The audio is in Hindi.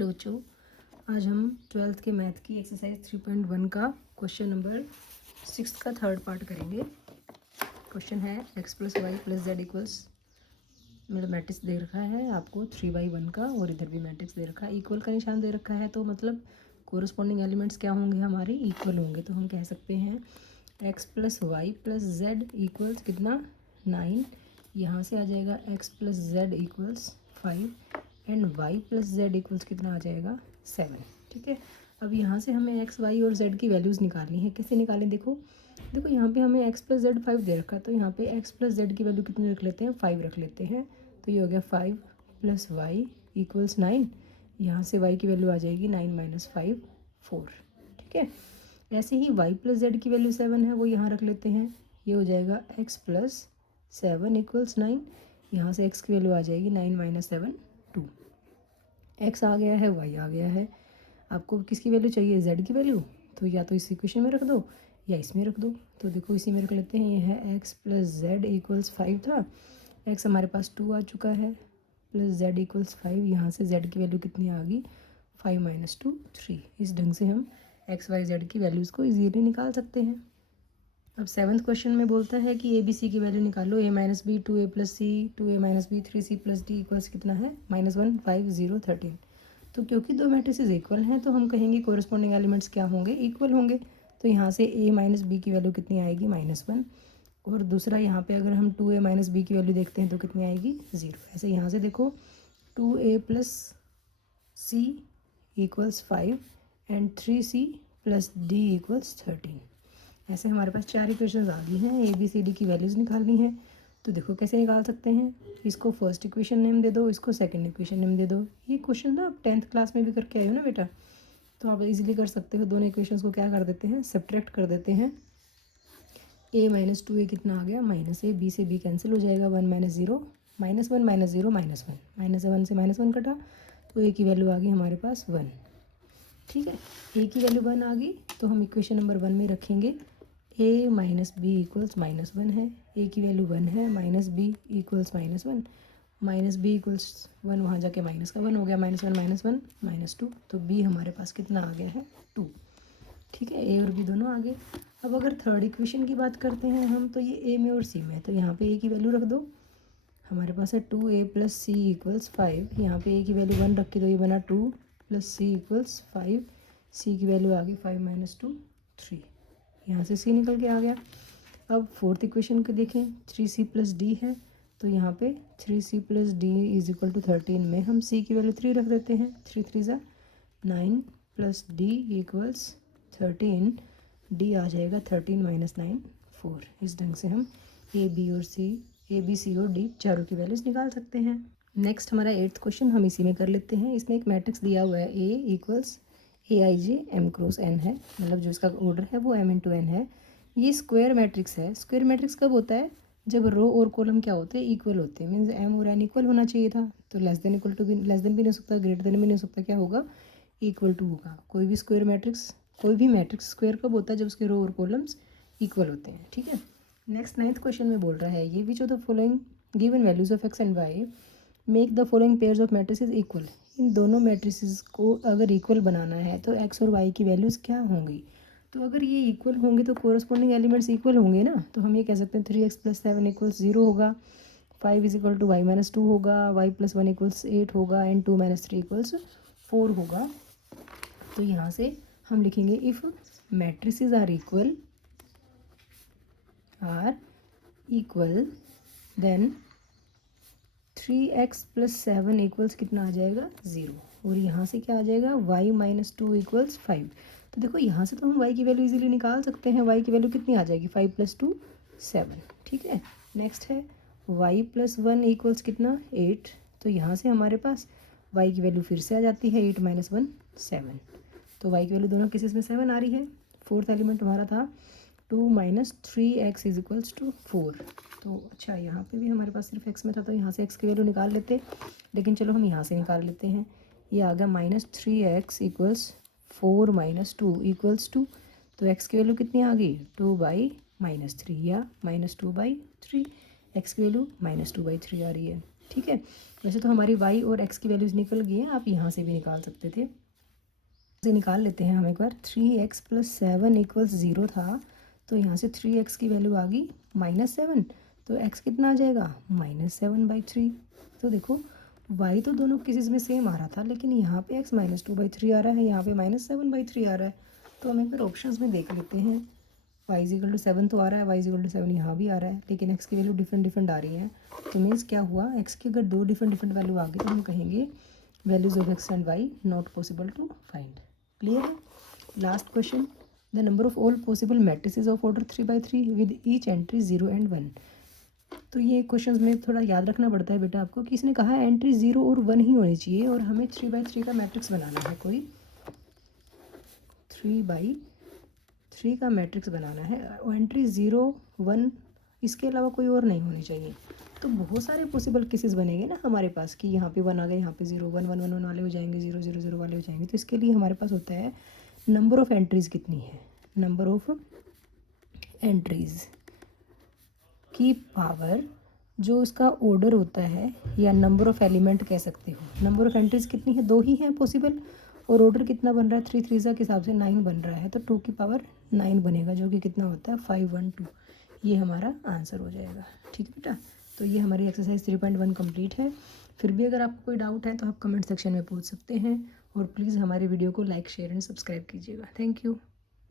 हेलो बच्चों, आज हम 12th के मैथ की एक्सरसाइज 3.1 का क्वेश्चन नंबर 6 का थर्ड पार्ट करेंगे। क्वेश्चन है x plus Y plus Z equals, मतलब मैट्रिक्स दे रखा है आपको 3/1 का और इधर भी मैट्रिक्स दे रखा है, इक्वल का निशान दे रखा है, तो मतलब कोरस्पॉन्डिंग एलिमेंट्स क्या होंगे, हमारे इक्वल होंगे। तो हम कह सकते हैं x plus Y plus Z equals कितना 9, यहाँ से आ जाएगा x plus Z equals 5 and y plus Z equals कितना आ जाएगा 7। ठीक है, अब यहाँ से हमें x y और z की वैल्यूज़ निकालनी है। कैसे निकालें, देखो यहाँ पे हमें x प्लस जेड 5 दे रखा है, तो यहाँ पे x प्लस जेड की वैल्यू कितनी रख लेते हैं, 5 रख लेते हैं। तो ये हो गया 5 प्लस वाई इक्वल्स 9, यहाँ से y की वैल्यू आ जाएगी 9 माइनस 5 4। ठीक है, ऐसे ही y प्लस जेड की वैल्यू 7 है, वो यहाँ रख लेते हैं। ये हो जाएगा x प्लस 7 इक्वल्स 9, यहाँ से x की वैल्यू आ जाएगी 9 माइनस 7 2। x आ गया है, y आ गया है, आपको किसकी वैल्यू चाहिए, z की वैल्यू, तो या तो इस इक्वेशन में रख दो या इसमें रख दो। तो देखो इसी में रख लेते हैं, ये है x प्लस जेड इक्वल्स 5 था, x हमारे पास 2 आ चुका है, प्लस z इक्वल्स 5, यहाँ से z की वैल्यू कितनी आ गई 5 माइनस 2 3। इस ढंग से हम x y z की वैल्यूज़ को ईजीली निकाल सकते हैं। अब 7th क्वेश्चन में बोलता है कि ए बी सी की वैल्यू निकालो, a minus B 2a plus C 2a minus B 3c plus D equals कितना है -1 5 0 13। तो क्योंकि दो मैट्रिसेस इक्वल हैं तो हम कहेंगे कोरस्पॉन्डिंग एलिमेंट्स क्या होंगे, इक्वल होंगे। तो यहाँ से a माइनस बी की वैल्यू कितनी आएगी -1, और दूसरा यहाँ पे अगर हम 2a माइनस बी की वैल्यू देखते हैं तो कितनी आएगी 0। ऐसे यहाँ से देखो 2a plus C equals 5 and 3c plus D equals 13। ऐसे हमारे पास 4 इक्वेशंस आ गई हैं, ए बी सी डी की वैल्यूज़ निकालनी है। तो देखो कैसे निकाल सकते हैं, इसको फर्स्ट इक्वेशन नेम दे दो, इसको सेकंड इक्वेशन नेम दे दो। ये क्वेश्चन ना आप 10th क्लास में भी करके आए हो ना बेटा, तो आप इजीली कर सकते हो। दोनों इक्वेशंस को क्या कर देते हैं, सब्ट्रैक्ट कर देते हैं। a माइनस 2a कितना आ गया माइनस a, b से b कैंसिल हो जाएगा, 1 माइनस 0 -1 माइनस 0 -1, -1 से -1 कटा, तो a की वैल्यू आ गई हमारे पास 1। ठीक है, a की वैल्यू 1 आ गई, तो हम इक्वेशन नंबर 1 में रखेंगे a माइनस बी इक्वल्स -1 है, a की वैल्यू 1 है, minus B equals -1, minus B equals 1, वहाँ जाके माइनस का 1 हो गया, -1 -2, तो b हमारे पास कितना आ गया है 2। ठीक है, a और b दोनों आ गए। अब अगर थर्ड इक्वेशन की बात करते हैं हम, तो ये a में और c में, तो यहाँ पे a की वैल्यू रख दो, हमारे पास है 2a प्लस सी इक्वल्स 5, यहाँ पे a की वैल्यू 1 रखी, तो ये बना 2 प्लस c इक्वल्स 5, c की वैल्यू आ गई 5 माइनस 2 3, यहाँ से c निकल के आ गया। अब फोर्थ इक्वेशन को देखें, 3c प्लस डी है, तो यहाँ पे 3c plus D is equal to 13 में हम c की वैल्यू 3 रख देते हैं, 3 3 ज़ा 9 प्लस डी इक्वल्स 13, डी आ जाएगा 13 माइनस 9 4। इस ढंग से हम ए बी सी और डी चारों की वैल्यूज़ निकाल सकते हैं। नेक्स्ट हमारा 8th क्वेश्चन हम इसी में कर लेते हैं। इसमें एक मैट्रिक्स दिया हुआ है, A equals AIJ m cross n है, मतलब जो इसका ऑर्डर है वो m इंटू n है। ये स्क्वायर मैट्रिक्स है। स्क्वायर मैट्रिक्स कब होता है, जब रो और कॉलम क्या होते हैं, इक्वल होते हैं, मीन्स m और n इक्वल होना चाहिए था। तो लेस देन इक्वल टू भी, लेस देन भी नहीं हो सकता, ग्रेटर देन भी नहीं हो सकता, क्या होगा, इक्वल टू होगा। कोई भी स्क्वायर मैट्रिक्स, कोई भी मैट्रिक्स स्क्वायर कब होता है, जब उसके रो और कॉलम्स इक्वल होते हैं। ठीक है, नेक्स्ट 9th क्वेश्चन में बोल रहा है ये which of the following given values of x and y make the following pairs of matrices equal. इन दोनों मैट्रिसेस को अगर इक्वल बनाना है तो x और y की वैल्यूज़ क्या होंगी। तो अगर ये इक्वल होंगे तो कोरस्पॉन्डिंग एलिमेंट्स इक्वल होंगे ना, तो हम ये कह सकते हैं 3x प्लस 7 इक्वल्स 0 होगा, 5 is equal to y minus 2 होगा, y प्लस 1 इक्वल्स 8 होगा, एंड 2 माइनस 3 इक्वल्स 4 होगा। तो यहाँ से हम लिखेंगे if matrices are equal then 3x plus 7 equals कितना आ जाएगा 0, और यहाँ से क्या आ जाएगा y माइनस 2 इक्वल्स 5। तो देखो यहाँ से तो हम y की वैल्यू इजीली निकाल सकते हैं, y की वैल्यू कितनी आ जाएगी 5 प्लस 2 7। ठीक है, नेक्स्ट है y प्लस 1 इक्वल्स कितना 8, तो यहाँ से हमारे पास y की वैल्यू फिर से आ जाती है 8 माइनस 1 7, तो y की वैल्यू दोनों केसेस में 7 आ रही है। फोर्थ एलिमेंट हमारा था 2 minus 3x is equals to 4। तो अच्छा, यहाँ पे भी हमारे पास सिर्फ x में था, तो यहाँ से x की वैल्यू निकाल लेते, लेकिन चलो हम यहाँ से निकाल लेते हैं। ये आ गया -3x इक्वल्स 4 माइनस 2 इक्वल्स 2, तो x की वैल्यू कितनी आ गई 2/-3 या -2/3, x की वैल्यू -2/3 आ रही है। ठीक है। वैसे तो हमारी y और x की वैल्यूज़ निकल गई हैं, आप यहाँ से भी निकाल सकते थे। से निकाल लेते हैं हम एक बार। 3x + 7 = 0 था, तो यहाँ से 3x की वैल्यू आ गई -7, तो x कितना आ जाएगा -7/3। तो देखो y तो दोनों केसेस में सेम आ रहा था, लेकिन यहाँ पे x -2/3 आ रहा है, यहाँ पे -7/3 आ रहा है। तो हम एक बार ऑप्शंस में देख लेते हैं। y = 7 तो आ रहा है, y = 7 यहाँ भी आ रहा है, लेकिन x की वैल्यू डिफरेंट आ रही है। तो मीन्स क्या हुआ, x की अगर दो डिफरेंट वैल्यू आ गई तो हम कहेंगे values of x and y not possible to find. Clear है। Last question, the number of all possible matrices of order 3/3 with each entry 0 and 1। तो ये क्वेश्चंस में थोड़ा याद रखना पड़ता है बेटा आपको कि इसने कहा है एंट्री 0 और 1 ही होनी चाहिए, और हमें 3/3 का मैट्रिक्स बनाना है, कोई 3/3 का मैट्रिक्स बनाना है, और एंट्री 0 1 इसके अलावा कोई और नहीं होनी चाहिए। तो बहुत सारे पॉसिबल केसेस बनेंगे ना हमारे पास कि यहाँ पे 1 आ गए, यहाँ पे 0 1 1 1 1 वाले हो जाएंगे, 0 0 0 वाले हो जाएंगे। तो इसके लिए हमारे पास होता है नंबर ऑफ़ एंट्रीज़ कितनी है, नंबर ऑफ़ एंट्रीज़ की पावर जो इसका ऑर्डर होता है, या नंबर ऑफ़ एलिमेंट कह सकते हो। नंबर ऑफ़ एंट्रीज़ कितनी है, 2 ही हैं पॉसिबल, और ऑर्डर कितना बन रहा है, 3 3 के हिसाब से 9 बन रहा है, तो 2 की पावर 9 बनेगा, जो कि कितना होता है 5 1 2। ये हमारा आंसर हो जाएगा। ठीक है बेटा, तो ये हमारी एक्सरसाइज 3.1 कंप्लीट है। फिर भी अगर आपको कोई डाउट है तो आप कमेंट सेक्शन में पूछ सकते हैं, और प्लीज़ हमारे वीडियो को लाइक शेयर एंड सब्सक्राइब कीजिएगा। Thank you.